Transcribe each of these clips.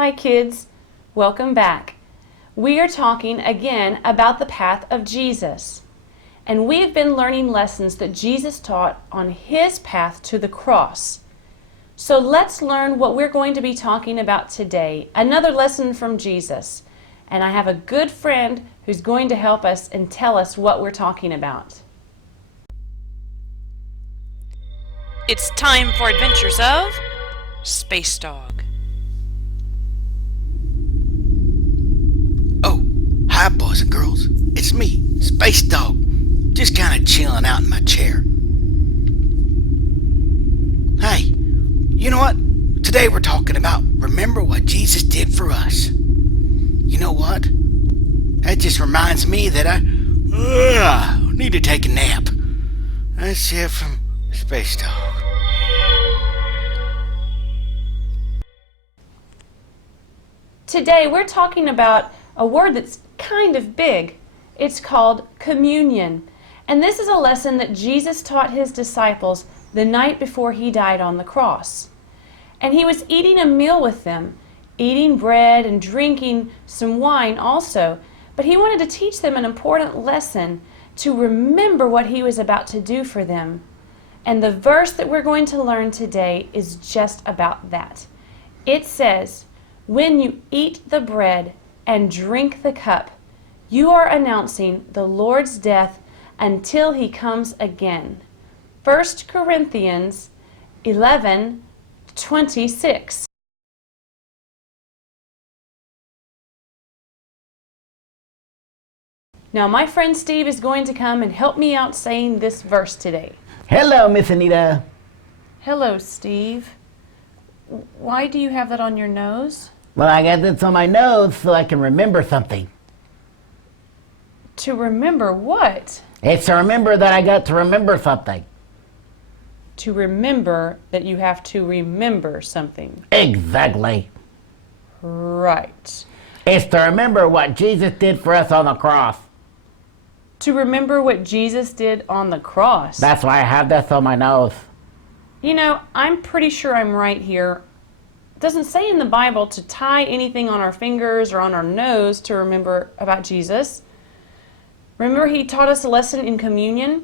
Hi kids, welcome back. We are talking again about the path of Jesus. And we have been learning lessons that Jesus taught on his path to the cross. So let's learn what we're going to be talking about today, another lesson from Jesus. And I have a good friend who's going to help us and tell us what we're talking about. It's time for Adventures of Space Dog. Oh, hi boys and girls. It's me, Space Dog. Just kind of chilling out in my chair. Hey, you know what? Today we're talking about remember what Jesus did for us. You know what? That just reminds me that I need to take a nap. That's it from Space Dog. Today we're talking about a word that's kind of big. It's called communion. And this is a lesson that Jesus taught his disciples the night before he died on the cross. And he was eating a meal with them, eating bread and drinking some wine also. But he wanted to teach them an important lesson to remember what he was about to do for them. And the verse that we're going to learn today is just about that. It says, "When you eat the bread and drink the cup, you are announcing the Lord's death until he comes again." 1 Corinthians 11:26. Now my friend Steve is going to come and help me out saying this verse today. Hello, Miss Anita. Hello, Steve. Why do you have that on your nose? Well, I got this on my nose so I can remember something. To remember what? It's to remember that I got to remember something. To remember that you have to remember something. Exactly. Right. It's to remember what Jesus did for us on the cross. To remember what Jesus did on the cross. That's why I have this on my nose. You know, I'm pretty sure I'm right here. It doesn't say in the Bible to tie anything on our fingers or on our nose to remember about Jesus. Remember he taught us a lesson in communion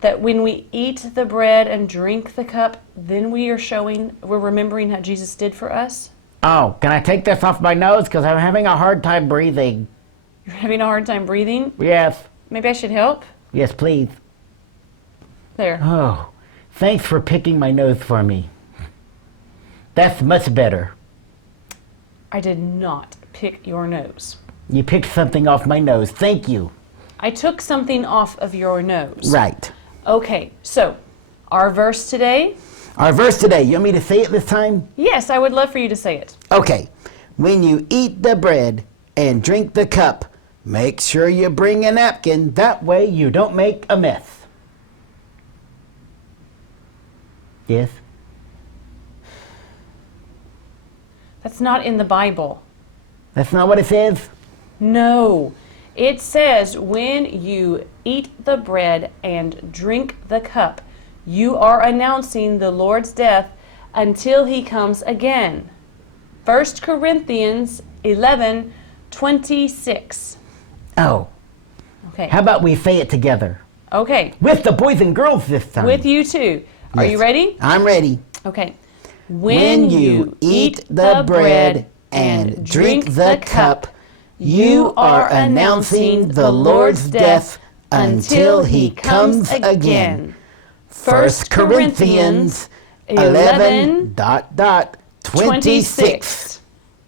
that when we eat the bread and drink the cup, then we're remembering how Jesus did for us. Oh, can I take this off my nose? Because I'm having a hard time breathing. You're having a hard time breathing? Yes. Maybe I should help? Yes, please. There. Oh, thanks for picking my nose for me. That's much better. I did not pick your nose. You picked something off my nose. Thank you. I took something off of your nose. Right. Okay, so our verse today. Our verse today, you want me to say it this time? Yes, I would love for you to say it. Okay. When you eat the bread and drink the cup, make sure you bring a napkin. That way you don't make a mess. Yes? That's not in the Bible. That's not what it says? No. It says when you eat the bread and drink the cup, you are announcing the Lord's death until he comes again. 1 Corinthians 11:26. Oh. Okay. How about we say it together? Okay. With the boys and girls this time. With you too. Are you ready? I'm ready. Okay. When you eat the bread and drink the cup, you are announcing the Lord's death until he comes again. 1 Corinthians 11:26.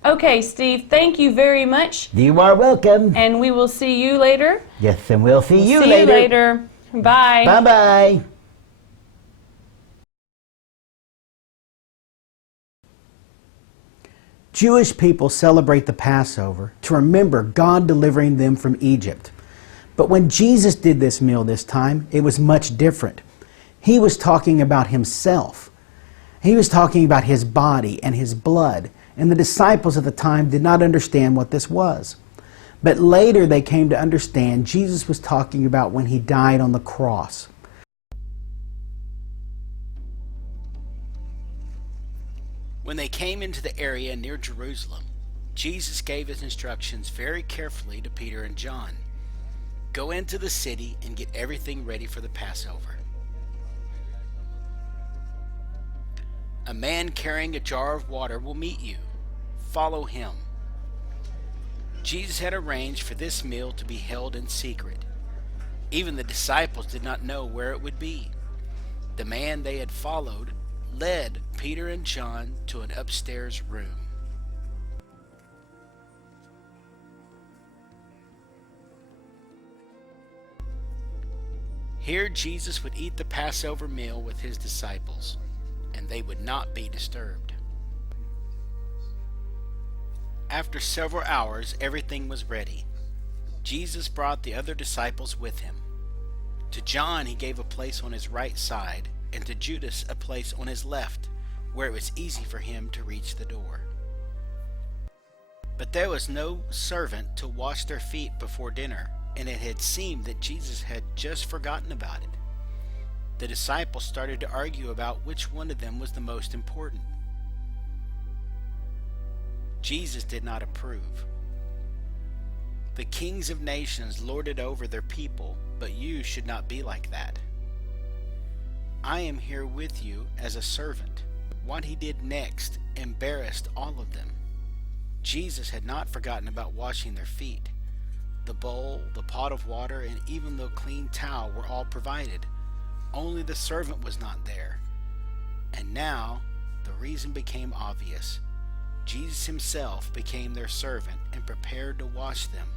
Okay, Steve, thank you very much. You are welcome. And we will see you later. Yes, and we'll see you See later. you later. Bye. Bye-bye. Jewish people celebrate the Passover to remember God delivering them from Egypt. But when Jesus did this meal this time, it was much different. He was talking about himself. He was talking about his body and his blood, and the disciples at the time did not understand what this was. But later they came to understand Jesus was talking about when he died on the cross. When they came into the area near Jerusalem, Jesus gave his instructions very carefully to Peter and John. Go into the city and get everything ready for the Passover. A man carrying a jar of water will meet you. Follow him. Jesus had arranged for this meal to be held in secret. Even the disciples did not know where it would be. The man they had followed led Peter and John to an upstairs room. Here Jesus would eat the Passover meal with his disciples, and they would not be disturbed. After several hours, everything was ready. Jesus brought the other disciples with him. To John he gave a place on his right side, and to Judas a place on his left, where it was easy for him to reach the door. But there was no servant to wash their feet before dinner, and it had seemed that Jesus had just forgotten about it. The disciples started to argue about which one of them was the most important. Jesus did not approve. The kings of nations lord it over their people, but you should not be like that. I am here with you as a servant. What he did next embarrassed all of them. Jesus had not forgotten about washing their feet. The bowl, the pot of water, and even the clean towel were all provided. Only the servant was not there. And now the reason became obvious. Jesus himself became their servant and prepared to wash them.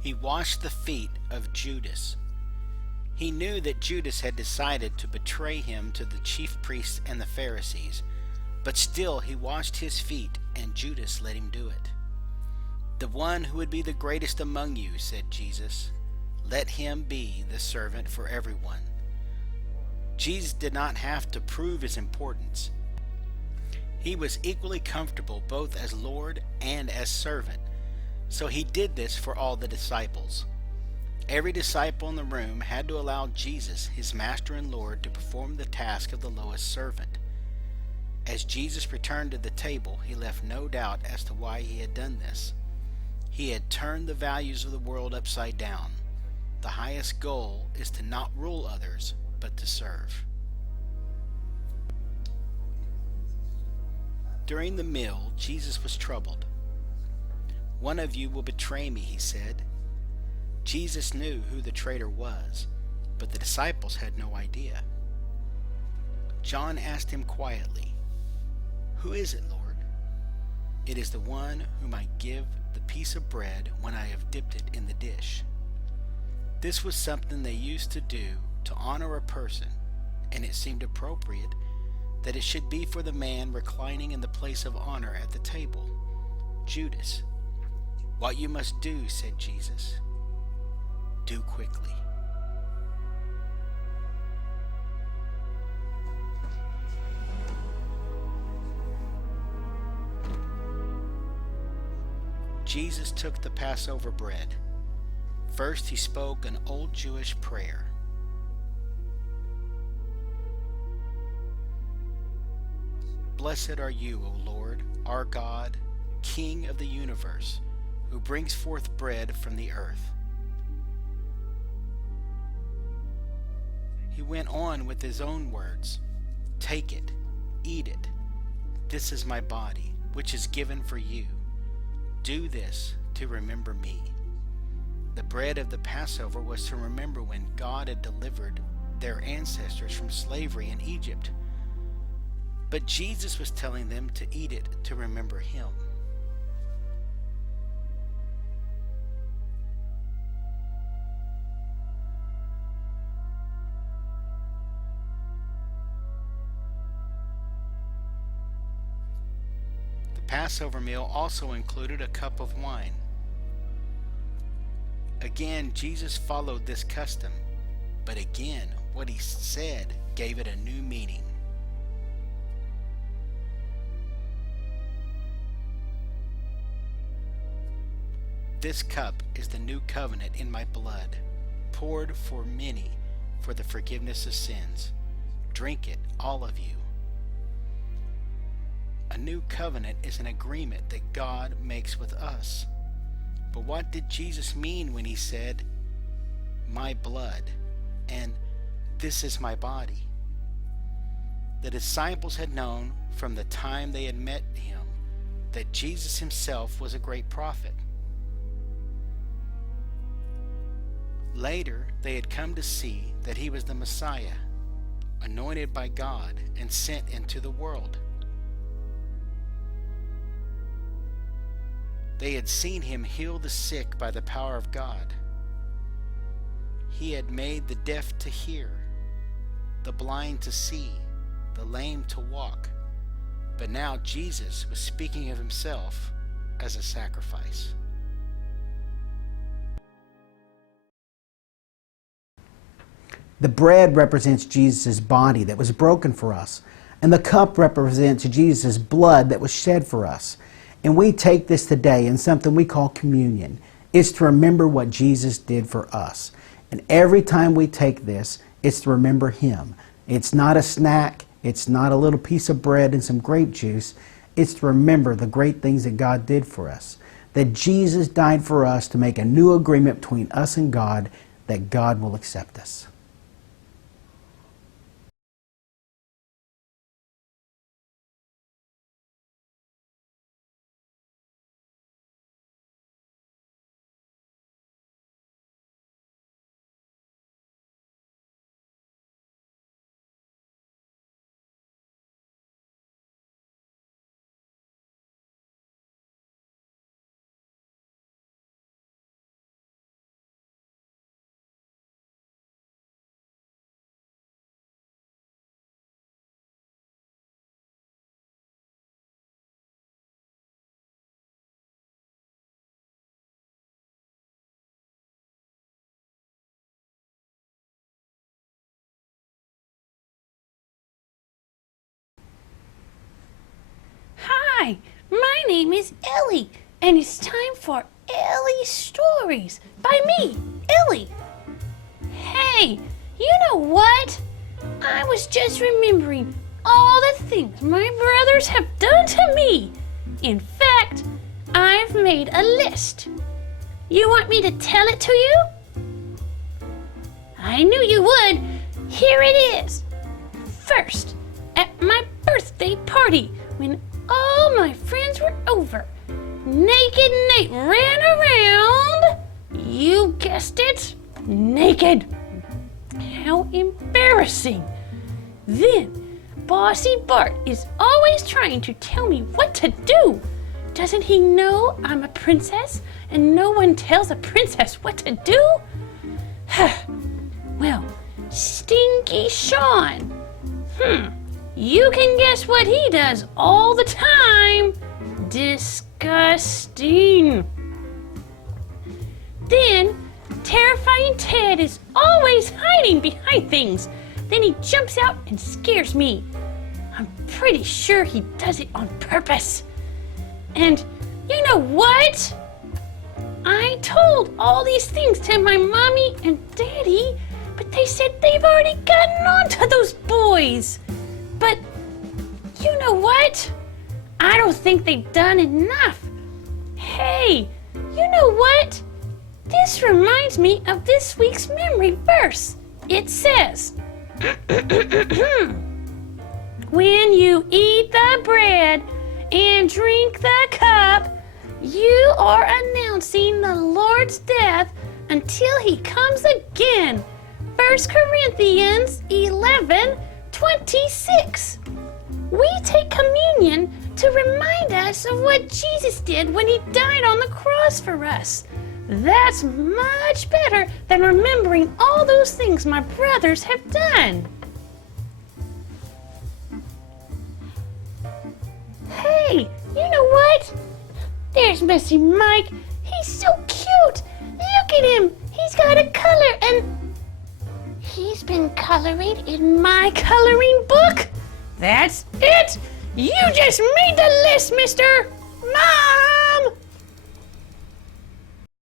He washed the feet of Judas. He knew that Judas had decided to betray him to the chief priests and the Pharisees, but still he washed his feet, and Judas let him do it. The one who would be the greatest among you, said Jesus, let him be the servant for everyone. Jesus did not have to prove his importance. He was equally comfortable both as Lord and as servant, so he did this for all the disciples. Every disciple in the room had to allow Jesus, his master and Lord, to perform the task of the lowest servant. As Jesus returned to the table, he left no doubt as to why he had done this. He had turned the values of the world upside down. The highest goal is to not rule others, but to serve. During the meal, Jesus was troubled. One of you will betray me, he said. Jesus knew who the traitor was, but the disciples had no idea. John asked him quietly, Who is it, Lord? It is the one whom I give the piece of bread when I have dipped it in the dish. This was something they used to do to honor a person, and it seemed appropriate that it should be for the man reclining in the place of honor at the table, Judas. What you must do, said Jesus, do quickly. Jesus took the Passover bread. First he spoke an old Jewish prayer. Blessed are you, O Lord, our God, King of the universe, who brings forth bread from the earth. He went on with his own words. Take it, eat it. This is my body, which is given for you. Do this to remember me. The bread of the Passover was to remember when God had delivered their ancestors from slavery in Egypt. But Jesus was telling them to eat it to remember him. The Passover meal also included a cup of wine. Again, Jesus followed this custom, but again, what he said gave it a new meaning. This cup is the new covenant in my blood, poured for many for the forgiveness of sins. Drink it, all of you. A new covenant is an agreement that God makes with us. But what did Jesus mean when he said, "My blood," and "This is my body"? The disciples had known from the time they had met him that Jesus himself was a great prophet. Later, they had come to see that he was the Messiah, anointed by God and sent into the world. They had seen him heal the sick by the power of God. He had made the deaf to hear, the blind to see, the lame to walk. But now Jesus was speaking of himself as a sacrifice. The bread represents Jesus' body that was broken for us, and the cup represents Jesus' blood that was shed for us. And we take this today in something we call communion. It's to remember what Jesus did for us. And every time we take this, it's to remember him. It's not a snack. It's not a little piece of bread and some grape juice. It's to remember the great things that God did for us. That Jesus died for us to make a new agreement between us and God, that God will accept us. Hi, my name is Ellie, and it's time for Ellie's Stories by me, Ellie. Hey, you know what? I was just remembering all the things my brothers have done to me. In fact, I've made a list. You want me to tell it to you? I knew you would. Here it is. First, at my birthday party, when all my friends were over, Naked Nate ran around, you guessed it, naked. How embarrassing. Then, Bossy Bart is always trying to tell me what to do. Doesn't he know I'm a princess and no one tells a princess what to do? Well, Stinky Sean. You can guess what he does all the time. Disgusting. Then, Terrifying Ted is always hiding behind things. Then he jumps out and scares me. I'm pretty sure he does it on purpose. And you know what? I told all these things to my mommy and daddy, but they said they've already gotten on to those boys. But you know what? I don't think they've done enough. Hey, you know what? This reminds me of this week's memory verse. It says, when you eat the bread and drink the cup, you are announcing the Lord's death until he comes again. 1 Corinthians 11:26. We take communion to remind us of what Jesus did when he died on the cross for us. That's much better than remembering all those things my brothers have done. Hey, you know what? There's Messy Mike. He's so cute. Look at him. He's got a color and he's been coloring in my coloring book. That's it. You just made the list, mister. Mom!